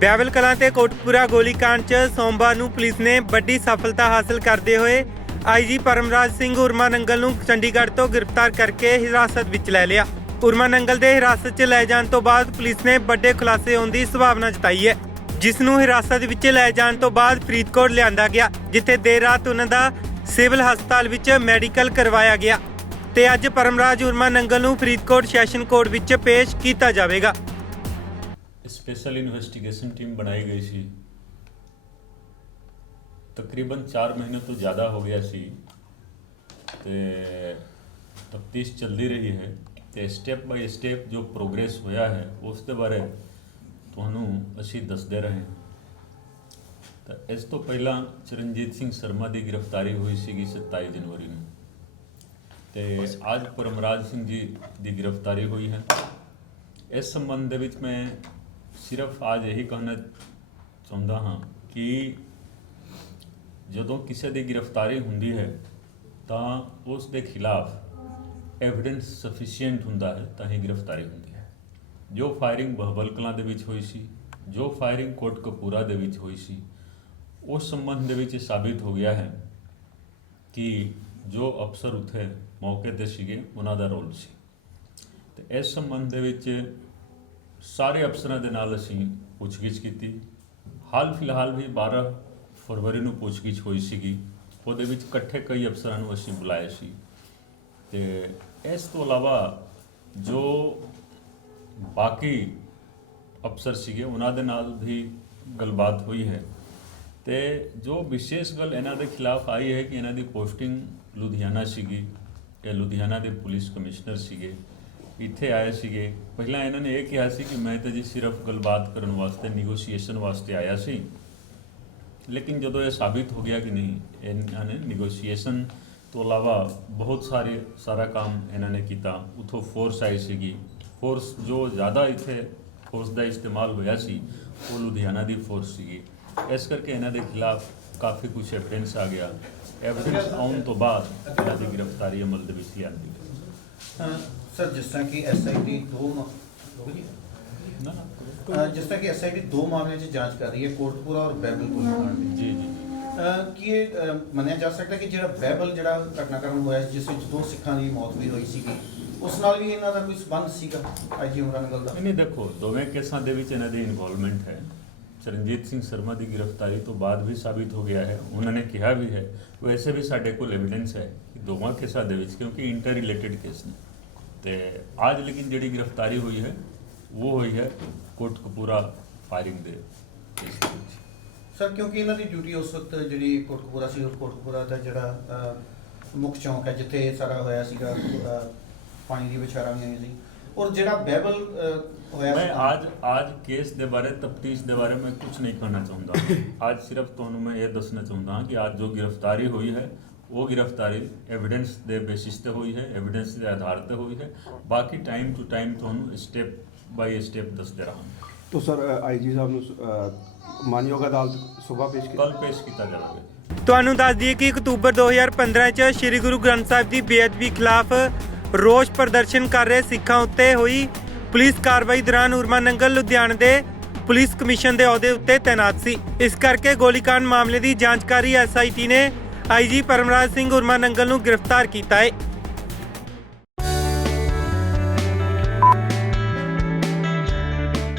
Bevel Kalan ਤੇ ਕੋਟਪੁਰਾ ਗੋਲੀकांड 'ਚ ਸੋਮਵਾਰ ਨੂੰ ਪੁਲਿਸ ਨੇ ਵੱਡੀ ਸਫਲਤਾ ਹਾਸਲ ਕਰਦੇ ਹੋਏ ਆਈਜੀ ਪਰਮਰਾਜ ਸਿੰਘ ਉਰਮਾ ਨੰਗਲ ਨੂੰ ਚੰਡੀਗੜ੍ਹ ਤੋਂ ਗ੍ਰਿਫਤਾਰ ਕਰਕੇ ਹਿਰਾਸਤ ਵਿੱਚ ਲੈ ਲਿਆ। ਉਰਮਾ ਨੰਗਲ ਦੇ ਹਿਰਾਸਤ 'ਚ ਲੈ ਜਾਣ ਤੋਂ ਬਾਅਦ ਪੁਲਿਸ ਨੇ ਵੱਡੇ ਖੁਲਾਸੇ ਹੋਣ ਦੀ ਸੰਭਾਵਨਾ ਜਤਾਈ ਹੈ। ਜਿਸ ਨੂੰ ਹਿਰਾਸਤ ਵਿੱਚ ਲੈ ਜਾਣ ਤੋਂ ਬਾਅਦ ਫਰੀਦਕੋਟ ਲਿਆਂਦਾ ਗਿਆ, ਜਿੱਥੇ ਦੇਰ ਰਾਤ ਉਹਨਾਂ ਦਾ ਸਿਵਲ ਹਸਪਤਾਲ ਵਿੱਚ ਮੈਡੀਕਲ ਕਰਵਾਇਆ ਗਿਆ। ਤੇ ਅੱਜ ਪਰਮਰਾਜ ਉਰਮਾ ਨੰਗਲ ਨੂੰ ਫਰੀਦਕੋਟ ਸੈਸ਼ਨ ਕੋਰਟ ਵਿੱਚ ਪੇਸ਼ ਕੀਤਾ ਜਾਵੇਗਾ। ਸਪੈਸ਼ਲ ਇਨਵੈਸਟੀਗੇਸ਼ਨ ਟੀਮ ਬਣਾਈ ਗਈ ਸੀ। ਤਕਰੀਬਨ 4 ਮਹੀਨੇ ਤੋਂ ਜ਼ਿਆਦਾ ਹੋ ਗਿਆ ਸੀ ਤੇ ਤਫਤੀਸ਼ ਚੱਲਦੀ ਰਹੀ ਹੈ ਤੇ ਸਟੈਪ ਬਾਈ ਸਟੈਪ ਜੋ ਪ੍ਰੋਗਰੈਸ ਹੋਇਆ ਹੈ ਉਸ ਦੇ ਬਾਰੇ ਤੁਹਾਨੂੰ ਅਸੀਂ ਦੱਸਦੇ ਰਹੇ। ਤਾਂ ਇਸ ਤੋਂ ਪਹਿਲਾਂ ਚਰਨਜੀਤ ਸਿੰਘ ਸ਼ਰਮਾ ਦੀ ਗ੍ਰਿਫਤਾਰੀ ਹੋਈ ਸੀਗੀ 27 ਜਨਵਰੀ ਨੂੰ। ਤੇ ਅੱਜ ਪਰਮਰਾਜ ਸਿੰਘ ਜੀ ਦੀ ਗ੍ਰਿਫਤਾਰੀ ਹੋਈ ਹੈ। ਇਸ ਸੰਬੰਧ ਦੇ ਵਿੱਚ ਮੈਂ ਸਿਰਫ ਅੱਜ ਇਹੀ ਕਹਿਣਾ ਚਾਹੁੰਦਾ ਹਾਂ ਕਿ ਜਦੋਂ ਕਿਸੇ ਦੀ ਗ੍ਰਿਫਤਾਰੀ ਹੁੰਦੀ ਹੈ, ਤਾਂ ਉਸ ਦੇ ਖਿਲਾਫ ਐਵੀਡੈਂਸ ਸਫੀਸ਼ੀਐਂਟ ਹੁੰਦਾ ਹੈ, ਤਾਂ ਹੀ ਗ੍ਰਿਫਤਾਰੀ ਹੁੰਦੀ ਹੈ। ਜੋ ਫਾਇਰਿੰਗ ਬਹਬਲ ਕਲਾਂ ਦੇ ਵਿੱਚ ਹੋਈ ਸੀ, ਜੋ ਫਾਇਰਿੰਗ ਕੋਟ ਕਪੂਰਾ ਦੇ ਵਿੱਚ ਹੋਈ ਸੀ, ਉਸ ਸੰਬੰਧ ਦੇ ਵਿੱਚ ਸਾਬਿਤ ਹੋ ਗਿਆ ਹੈ ਕਿ ਜੋ ਅਫਸਰ ਉੱਥੇ ਮੌਕੇ ਤੇ ਸੀਗੇ, ਉਹਨਾਂ ਦਾ ਰੋਲ ਸੀ। ਤੇ ਇਸ ਸੰਬੰਧ ਦੇ ਵਿੱਚ ਸਾਰੇ ਅਫਸਰਾਂ ਦੇ ਨਾਲ ਅਸੀਂ ਪੁੱਛਗਿੱਛ ਕੀਤੀ। ਹਾਲ ਫਿਲਹਾਲ ਵੀ 12 ਫਰਵਰੀ ਨੂੰ ਪੁੱਛਗਿੱਛ ਹੋਈ ਸੀਗੀ। ਉਹਦੇ ਵਿੱਚ ਇਕੱਠੇ ਕਈ ਅਫਸਰਾਂ ਨੂੰ ਅਸੀਂ ਬੁਲਾਇਆ ਸੀ। ਤੇ ਇਸ ਤੋਂ ਇਲਾਵਾ ਜੋ ਬਾਕੀ ਅਫਸਰ ਸੀਗੇ, ਉਹਨਾਂ ਦੇ ਨਾਲ ਵੀ ਗੱਲਬਾਤ ਹੋਈ ਹੈ। ਤੇ ਜੋ ਵਿਸ਼ੇਸ਼ ਗੱਲ ਇਹਨਾਂ ਦੇ ਖਿਲਾਫ ਆਈ ਹੈ ਕਿ ਇਹਨਾਂ ਦੀ ਪੋਸਟਿੰਗ ਲੁਧਿਆਣਾ ਸੀਗੀ, ਇਹ ਲੁਧਿਆਣਾ ਦੇ ਪੁਲਿਸ ਕਮਿਸ਼ਨਰ ਸੀਗੇ। ਇੱਥੇ ਆਏ ਸੀਗੇ। ਪਹਿਲਾਂ ਇਹਨਾਂ ਨੇ ਇਹ ਕਿਹਾ ਸੀ ਕਿ ਮੈਂ ਤਾਂ ਜੀ ਸਿਰਫ ਗੱਲਬਾਤ ਕਰਨ ਵਾਸਤੇ ਨੈਗੋਸ਼ੀਏਸ਼ਨ ਵਾਸਤੇ ਆਇਆ ਸੀ। ਲੇਕਿਨ ਜਦੋਂ ਇਹ ਸਾਬਿਤ ਹੋ ਗਿਆ ਕਿ ਨਹੀਂ, ਇਹਨਾਂ ਨੇ ਨੈਗੋਸ਼ੀਏਸ਼ਨ ਤੋਂ ਇਲਾਵਾ ਬਹੁਤ ਸਾਰੇ, ਸਾਰਾ ਕੰਮ ਇਹਨਾਂ ਨੇ ਕੀਤਾ। ਉਥੋਂ ਫੋਰਸ ਆਈ ਸੀਗੀ। ਫੋਰਸ ਜੋ ਜ਼ਿਆਦਾ ਇੱਥੇ ਫੋਰਸ ਦਾ ਇਸਤੇਮਾਲ ਹੋਇਆ ਸੀ, ਉਹ ਲੁਧਿਆਣਾ ਦੀ ਫੋਰਸ ਸੀਗੀ। ਇਸ ਕਰਕੇ ਇਹਨਾਂ ਦੇ ਖਿਲਾਫ ਕਾਫੀ ਕੁਝ ਐਵੀਡੈਂਸ ਆ ਗਿਆ। ਐਵੀਡੈਂਸ ਆਉਣ ਤੋਂ ਬਾਅਦ ਇਹਨਾਂ ਦੀ ਗ੍ਰਿਫਤਾਰੀ ਅਮਲ ਦੇ ਵਿੱਚ ਲਿਆਂਦੀ ਗਈ ਸਰ ਜਿਸ ਤਰ੍ਹਾਂ ਕਿ ਐਸਆਈਟੀ ਦੋ ਮ- ਨਾ ਨਾ ਅਹ ਜਿਸ ਤਰ੍ਹਾਂ ਕਿ ਐਸਆਈਟੀ ਦੋ ਮਾਮਲਿਆਂ 'ਚ ਜਾਂਚ ਕਰ ਰਹੀ ਹੈ ਕੋਟਪੁਰਾ ਔਰ ਬੈਬਲ ਦੀ। ਜੀ ਜੀ ਅਹ ਕੀ ਇਹ ਮੰਨਿਆ ਜਾ ਸਕਦਾ ਕਿ ਜਿਹੜਾ ਬੈਬਲ ਜਿਹੜਾ ਘਟਨਾਕ੍ਰਮ ਹੋਇਆ ਸੀ, ਜਿਸ ਵਿੱਚ ਦੋ ਸਿੱਖਾਂ ਦੀ ਮੌਤ ਵੀ ਹੋਈ ਸੀਗੀ ਉਸ ਨਾਲ ਵੀ ਇਹਨਾਂ ਦਾ ਕੋਈ ਸੰਬੰਧ ਸੀਗਾ? ਆਈਜੀ ਉਮਰਾਂ ਨਗਲ ਦਾ। ਨਹੀਂ ਨਹੀਂ ਦੇਖੋ ਦੋਵੇਂ ਕੇਸਾਂ ਦੇ ਵਿੱਚ ਇਹਨਾਂ ਦੀ ਇਨਵੋਲਵਮੈਂਟ ਹੈ। ਚਰਨਜੀਤ ਸਿੰਘ ਸ਼ਰਮਾ ਦੀ ਗ੍ਰਿਫਤਾਰੀ ਤੋਂ ਬਾਅਦ ਵੀ ਸਾਬਿਤ ਹੋ ਗਿਆ ਹੈ। ਉਹਨਾਂ ਨੇ ਕਿਹਾ ਵੀ ਹੈ, ਵੈਸੇ ਵੀ ਸਾਡੇ ਕੋਲ ਐਵੀਡੈਂਸ ਹੈ ਕਿ ਦੋਵਾਂ ਕੇਸਾਂ ਦੇ ਵਿੱਚ ਕਿਉਂਕਿ ਇੰਟਰ ਰਿਲੇਟਡ ਕੇਸ ਨੇ। ਤੇ ਅੱਜ ਲੇਕਿਨ ਜਿਹੜੀ ਗ੍ਰਿਫਤਾਰੀ ਹੋਈ ਹੈ, ਉਹ ਹੋਈ ਹੈ ਕੋਟਕਪੂਰਾ ਫਾਇਰਿੰਗ ਦੇ ਕੇਸ ਦੇ ਵਿੱਚ। ਸਰ, ਕਿਉਂਕਿ ਇਹਨਾਂ ਦੀ ਡਿਊਟੀ ਉਸ ਵਕਤ ਜਿਹੜੀ ਕੋਟਕਪੂਰਾ ਸੀ ਉਸ ਕੋਟਕਪੂਰਾ ਦਾ ਜਿਹੜਾ ਮੁੱਖ ਚੌਂਕ ਹੈ, ਜਿੱਥੇ ਸਾਰਾ ਹੋਇਆ ਸੀਗਾ ਪਾਣੀ ਦੀ ਵਿਚਾਰਾਂ ਵੀ ਹੋਈਆਂ ਸੀ। ਔਰ ਜਿਹੜਾ ਬੈਬਲ ਅਹ, ਹੋਇਆ ਮੈਂ ਸੀ- आज आज केस ਦੇ ਬਾਰੇ ਤਫਤੀਸ਼ ਦੇ ਬਾਰੇ ਮੈਂ ਕੁਝ ਨਹੀਂ ਕਹਿਣਾ ਚਾਹੁੰਦਾ ਅੱਜ ਸਿਰਫ ਤੁਹਾਨੂੰ ਮੈਂ ਇਹ ਦੱਸਣਾ ਚਾਹੁੰਦਾ ਹਾਂ ਕਿ ਅੱਜ ਜੋ ਗ੍ਰਿਫਤਾਰੀ ਹੋਈ ਹੈ ਉਹ ਗ੍ਰਿਫਤਾਰੀ ਐਵੀਡੈਂਸ ਦੇ ਬੇਸਿਸ ਤੇ ਹੋਈ ਹੈ ਐਵੀਡੈਂਸ ਦੇ ਆਧਾਰ ਤੇ ਹੋਈ ਹੈ ਬਾਕੀ ਟਾਈਮ ਟੂ ਟਾਈਮ ਤੁਹਾਨੂੰ ਸਟੈਪ ਬਾਈ ਸਟੈਪ ਦੱਸਦੇ ਰਹਾਂਗੇ तो सर आईजी साहब ਨੂੰ ਅ, ਮਾਨਯੋਗ ਅਦਾਲਤ ਸਵੇਰ ਪੇਸ਼ ਕੱਲ ਪੇਸ਼ ਕੀਤਾ ਜਾਵੇਗਾ ਤੁਹਾਨੂੰ ਦੱਸ ਦਈਏ ਕਿ ਅਕਤੂਬਰ 2015 ਚ ਸ੍ਰੀ ਗੁਰੂ ਗ੍ਰੰਥ ਸਾਹਿਬ ਦੀ ਬੇਅਦਬੀ ਖਿਲਾਫ ਰੋਸ ਪ੍ਰਦਰਸ਼ਨ ਕਰ ਰਹੇ ਸਿੱਖਾਂ ਉੱਤੇ ਹੋਈ ਪੁਲਿਸ ਕਾਰਵਾਈ ਦੌਰਾਨ ਉਰਮਾ ਨੰਗਲ ਲੁਧਿਆਣੇ ਦੇ ਪੁਲਿਸ ਕਮਿਸ਼ਨ ਦੇ ਅਹੁਦੇ ਉੱਤੇ ਤਾਇਨਾਤ ਸੀ। ਇਸ ਕਰਕੇ ਗੋਲੀकांड ਮਾਮਲੇ ਦੀ ਜਾਂਚਕਾਰੀ ਐਸਆਈਟੀ ਨੇ ਆਈਜੀ ਪਰਮਰਾਜ ਸਿੰਘ ਉਰਮਾ ਨੰਗਲ ਨੂੰ ਗ੍ਰਿਫਤਾਰ ਕੀਤਾ ਹੈ।